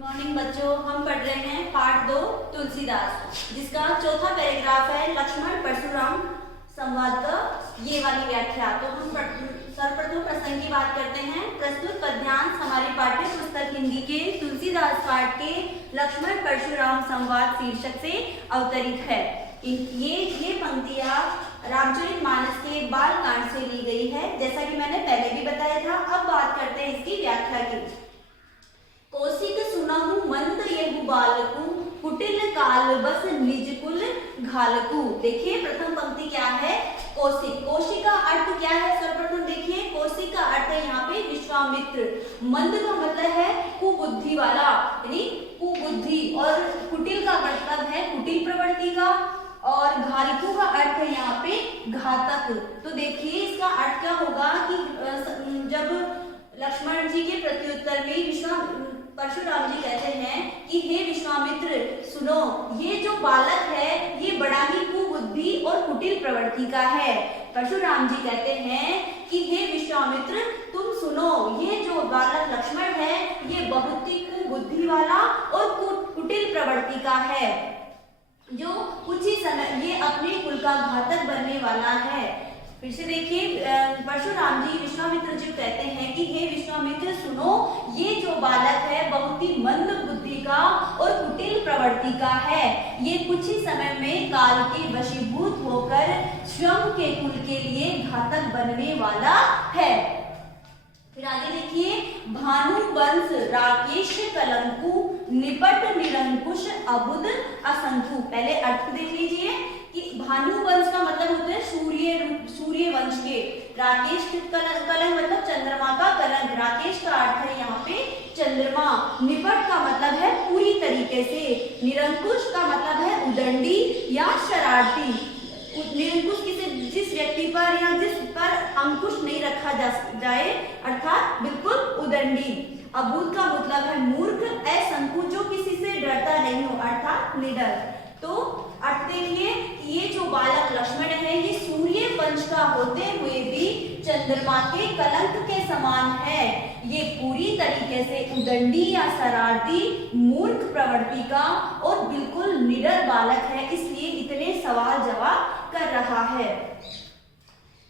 Morning बच्चों, हम पढ़ रहे हैं पाठ 2 तुलसीदास, जिसका चौथा पैराग्राफ है लक्ष्मण परशुराम संवाद का ये वाली व्याख्या। तो हम सर्वप्रथम प्रसंग की बात करते हैं। प्रस्तुत पद्यांश हमारी पाठ्य पुस्तक हिंदी के तुलसीदास पाठ के लक्ष्मण परशुराम संवाद शीर्षक से अवतरित है। ये पंक्तियां रामचरितमानस के बाल कांड से ली गई है, जैसा कि मैंने पहले भी बताया था। अब बात करते हैं इसकी व्याख्या की। कौशिक सुनहु मंद येहु बालकु, कुटिल काल बस निज कुल घालकु। देखिए प्रथम पंक्ति क्या है, कौशिक। कौशिक का अर्थ क्या है, सर्वप्रथम देखिए कौशिक का अर्थ है यहाँ पे विश्वामित्र। मंद का मतलब है कुबुद्धि वाला, यानी कुबुद्धि, और कुटिल का मतलब है कुटिल प्रवृत्ति का, और घालकु का अर्थ है यहाँ पे घातक। तो देखिए इसका अर्थ क्या होगा कि जब लक्ष्मण जी के प्रत्युत्तर में परशुराम जी कहते हैं कि हे विश्वामित्र सुनो, ये जो बालक है ये बड़ा ही कुबुद्धि और कुटिल प्रवृत्ति का है। परशुराम जी कहते हैं कि हे विश्वामित्र तुम सुनो, ये जो बालक लक्ष्मण है ये बहुत ही कुबुद्धि वाला और कुटिल प्रवृत्ति का है, जो कुछ ही समय ये अपने कुल का घातक बनने वाला है। फिर से देखिए परशुराम जी विश्वामित्र जी कहते हैं कि हे विश्वामित्र सुनो, ये जो बालक है बहुत ही मंद बुद्धि का और कुटिल प्रवृत्ति का है। ये कुछ ही समय में काल के वशीभूत होकर स्वयं के कुल के लिए घातक बनने वाला है। फिर आगे देखिए, भानु वंश राकेश कलंकु, निपट निरंकुश अबुद असंख्यु। पहले अर्थ देख लीजिए कि भानु वंश का मतलब होता है सूर्य वंश के, राकेश कलंक मतलब चंद्रमा का कलंक, राकेश का अर्थ है यहाँ पे चंद्रमा, निपट का मतलब है पूरी तरीके से, निरंकुश का मतलब है उदंडी या शरारती। निरंकुश जिस व्यक्ति पर या जिस पर अंकुश नहीं रखा जाए, अर्थात बिल्कुल उदंडी। अबूद का मतलब है मूर्ख, असंकुच जो किसी से डरता नहीं हो, अर्थात निडर। तो अर्थ देखिए ये जो बालक लक्ष्मण है ये सूर्य वंश का होते हुए भी चंद्रमा के कलंक के समान है। ये पूरी तरीके से उदंडी या शरारती मूर्ख प्रवृत्ति का और बिल्कुल निडर बालक है, इसलिए इतने सवाल जवाब कर रहा है।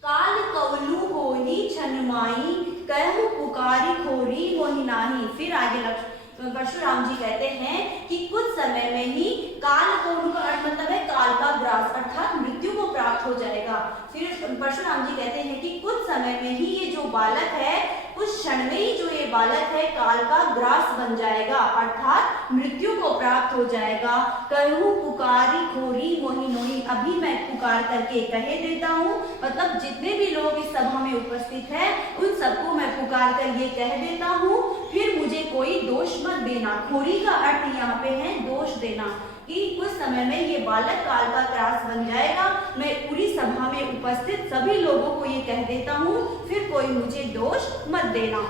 काल कवलु होनी छनमाई, कहु पुकारी खोरी मोहि नाही। फिर आगे परशुराम जी कहते हैं कि कुछ समय में ही काल कवलु का अर्थ मतलब है काल का ग्रास, अर्थात मृत्यु को प्राप्त हो जाएगा। फिर परशुराम जी कहते हैं कि कुछ समय में ही ये जो बालक है, कुछ क्षण में ही जो ये बालक है काल का ग्रास बन जाएगा, अर्थात मृत्यु को प्राप्त हो जाएगा। कहूँ पुकारी खोरी मोहि नोही, अभी मैं पुकार करके कहे देता हूँ, मतलब जितने भी लोग इस सभा में उपस्थित हैं उन सबको मैं पुकार कर ये कह देता हूँ, फिर मुझे कोई दोष मत देना। खोरी का अर्थ यहाँ पे है दोष देना, कि कुछ समय में ये बालक काल का ग्रास बन जाएगा, मैं पूरी सभा में उपस्थित सभी लोगों को ये कह देता हूँ, फिर कोई मुझे दोष मत देना।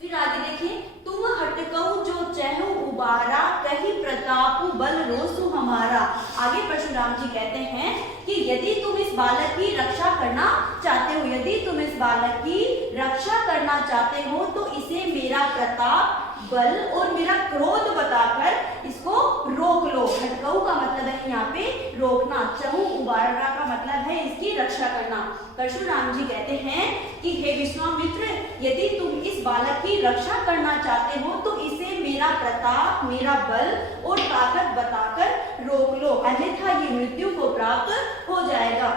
फिर आगे देखिए, तुम हटकऊ जो चहु उबारा, कही प्रताप बल रोसु हमारा। आगे परशुराम जी कहते हैं कि यदि तुम इस बालक की रक्षा करना चाहते हो, यदि तुम इस बालक की रक्षा करना चाहते हो तो इसे मेरा प्रताप बल और मेरा क्रोध बताकर इसको रोक लो। हटकऊ का मतलब है यहाँ पे रोकना, चहु उबारा का मतलब है इसकी रक्षा करना। परशुराम जी कहते हैं कि हे विश्वामित्र, यदि तुम इस बालक की रक्षा करना चाहते हो तो इसे मेरा प्रताप, मेरा बल और ताकत बताकर रोक लो, अन्यथा ये मृत्यु को प्राप्त हो जाएगा।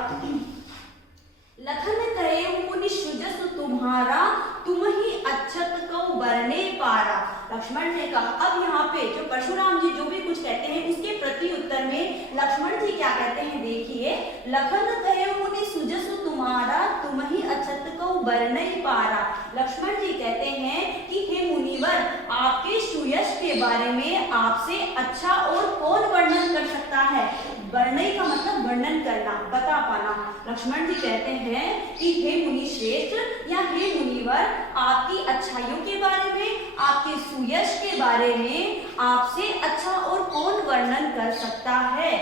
लखन कहे मुनि सुजस तुम्हारा, तुम ही अच्छत कौ बरने पारा। लक्ष्मण ने कहा, अब यहाँ पे जो परशुराम जी जो भी कुछ कहते हैं उसके प्रति उत्तर में लक्ष्मण जी क्या कहते हैं, देखिए, लखन कहे मुनि सुजस तुम्हारा, तुम ही अच्छत कौ बरने पारा। लक्ष्मण जी कहते हैं कि हे मुनिवर, आपके सुयश के बारे में आपसे अच्छा और कौन वर्णन कर सकता है। वर्णन का मतलब वर्णन करना, बता पाना। लक्ष्मण जी कहते हैं कि हे मुनि श्रेष्ठ या हे मुनिवर, आपकी अच्छाइयों के बारे में, आपके सुयश के बारे में आपसे अच्छा और कौन वर्णन कर सकता है।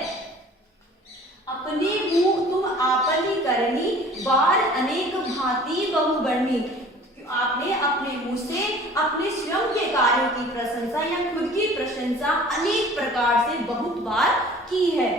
अपने मुंह तुम आपन ही करनी, बार अनेक भांति बहु बरनी। आपने अपने मुंह से अपने स्वयं के कार्यों की प्रशंसा या खुद की प्रशंसा अनेक प्रकार से बहुत बार की है।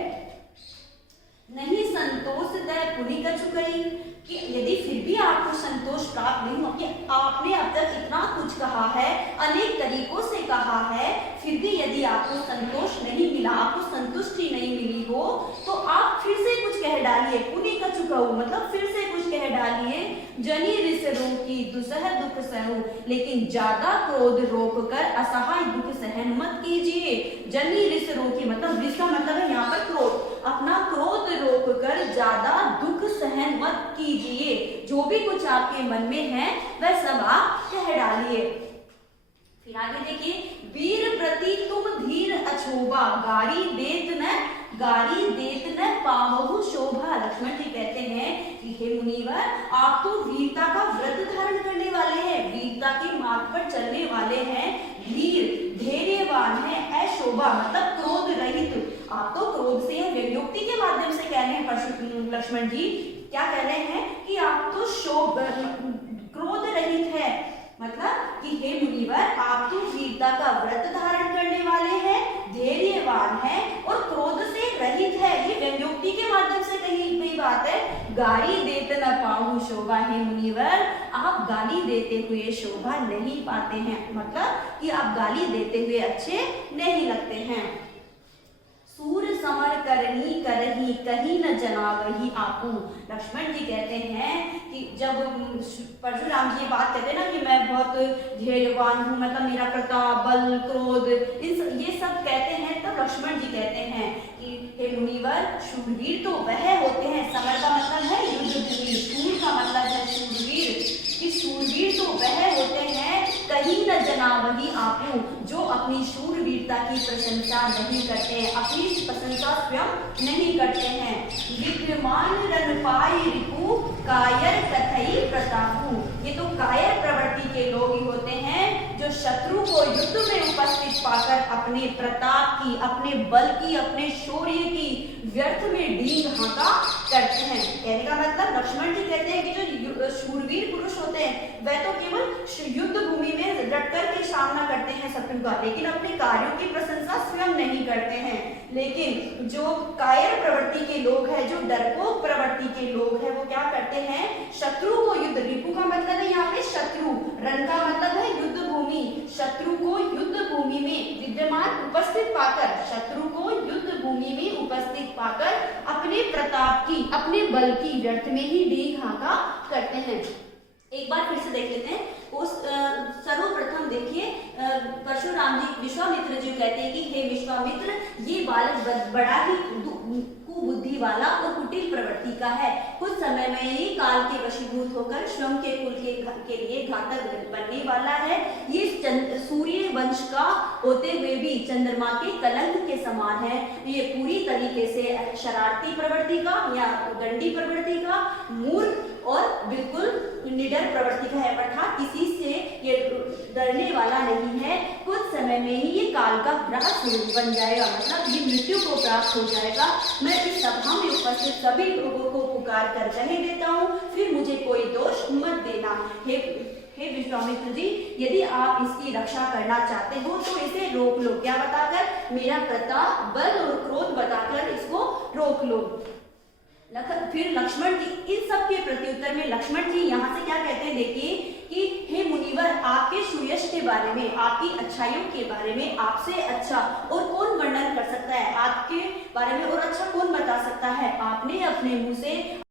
नहीं संतोष दय पुनि कछु कही, कि यदि फिर भी आपको संतोष प्राप्त नहीं हो, कि आपने अब तक इतना कुछ कहा है, अनेक तरीकों से कहा है, फिर भी यदि आपको संतोष नहीं मिला, आपको संतुष्टि नहीं मिली हो, तो आप फिर से कुछ कह डालिए। पुनि कछु कहू मतलब फिर से कुछ कह डालिए। जनी रिस रोकी दुसह दुख सहू, लेकिन ज्यादा क्रोध रोक कर असहाय दुख सहन मत कीजिए। जनी रिस रोकी मतलब रिस का मतलब है यहाँ पर क्रोध, अपना क्रोध रोक कर ज्यादा दुख सहन मत कीजिए। जो भी कुछ आपके मन में है वह सब आप कह डालिए। फिर आगे देखिए, वीर प्रति तुम धीर अछोभा, गारी देत न पावहु शोभा। लक्ष्मण जी कहते हैं कि हे मुनिवर, आप तो वीरता का व्रत धारण करने वाले हैं, वीरता के मार्ग पर चलने वाले हैं, वीर धैर्यवान है, अशोभा मतलब क्रोध रहित। आप तो क्रोध से या व्यंग्योक्ति के माध्यम से कह रहे हैं लक्ष्मण जी, क्या कह रहे हैं कि आप तो क्रोध रहित है, मतलब कि हे मुनिवर आप तो वीरता का व्रत धारण करने वाले हैं, धैर्यवान है और क्रोध से रहित है। ये व्यंग्योक्ति के माध्यम से कही गई बात है। गाली देते न पाऊं शोभा, हे मुनिवर आप गाली देते हुए शोभा नहीं पाते हैं, मतलब कि आप गाली देते हुए अच्छे नहीं लगते हैं। सूर समर करही करही कहीं न जनावही आपू। लक्ष्मण जी कहते हैं कि जब परशुराम जी ये बात कहते हैं ना कि मैं बहुत धैर्यवान हूँ, मतलब मेरा प्रताप बल क्रोध ये सब कहते हैं, तब लक्ष्मण जी कहते हैं कि हे मुनिवर शूरवीर तो वह होते हैं, समर का मतलब है युद्ध भूमि, शूर का मतलब है शूरवीर, कि शूरवीर तो वह होते हैं कहीं न जनावही आपू, जो अपनी शूरवीरता की प्रशंसा नहीं करते हैं, अपनी प्रशंसा स्वयं नहीं करते हैं। विद्यमान रन पाई रिपु कायर कथई प्रतापू, ये तो कायर प्रवृत्ति के लोग ही होते हैं जो शत्रु को युद्ध में उपस्थित पाकर अपने प्रताप की, अपने बल की, अपने शौर्य की व्यर्थ में ढींग हाका करते हैं। कहने का मतलब लक्ष्मण जी कहते हैं कि जो शूरवीर पुरुष होते हैं वह तो केवल युद्ध भूमि में डटकर के सामना करते हैं शत्रु का, लेकिन अपने कार्यों की प्रशंसा स्वयं नहीं करते हैं। लेकिन जो कायर प्रवृत्ति के लोग हैं, जो डरपोक प्रवृत्ति के लोग हैं, वो क्या करते हैं, शत्रु को युद्ध, रिपु का मतलब है यहाँ पे शत्रु, रन का मतलब है युद्ध भूमि, शत्रु को युद्ध भूमि में विद्यमान उपस्थित पाकर, शत्रु को युद्ध भूमि में उपस्थित पाकर अपने प्रताप की, अपने बल की व्यर्थ में ही ढींग हाका करते हैं। एक बार फिर से देख लेते हैं। उस सर्वप्रथम देखिए परशुराम जी विश्वामित्र जी कहते हैं कि हे विश्वामित्र, ये बालक बड़ा ही कुबुद्धि वाला और कुटिल प्रवृत्ति का है, कुछ समय में ही काल के वशीभूत होकर स्वयं के कुल के लिए घातक बनने वाला है। ये सूर्य वंश का होते हुए भी चंद्रमा के कलंक के समान है। ये पूरी तरीके से शरारती प्रवृत्ति का या गंडी प्रवृत्ति का, मूर्ख और बिल्कुल निडर प्रवृत्ति का है, अर्थात किसी से ये डरने वाला नहीं है। कुछ समय में ही ये काल का ग्रह स्वरूप बन जाएगा, मतलब ये मृत्यु को प्राप्त हो जाएगा। मैं इस सभा में उपस्थित सभी लोगों को पुकार कर कह देता हूँ, फिर मुझे कोई दोष मत देना। हे विश्वामित्र जी, यदि आप इसकी रक्षा करना चाहते हो तो इसे रोक लो। क्या बताकर? मेरा प्रताप बल और क्रोध बताकर इसको रोक लो। फिर लक्ष्मण जी इन सब के प्रत्युत्तर में लक्ष्मण जी यहाँ से क्या कहते हैं, देखिए कि हे मुनिवर, आपके सुयश के बारे में, आपकी अच्छाइयों के बारे में आपसे अच्छा और कौन वर्णन कर सकता है, आपके बारे में और अच्छा कौन बता सकता है। आपने अपने मुंह से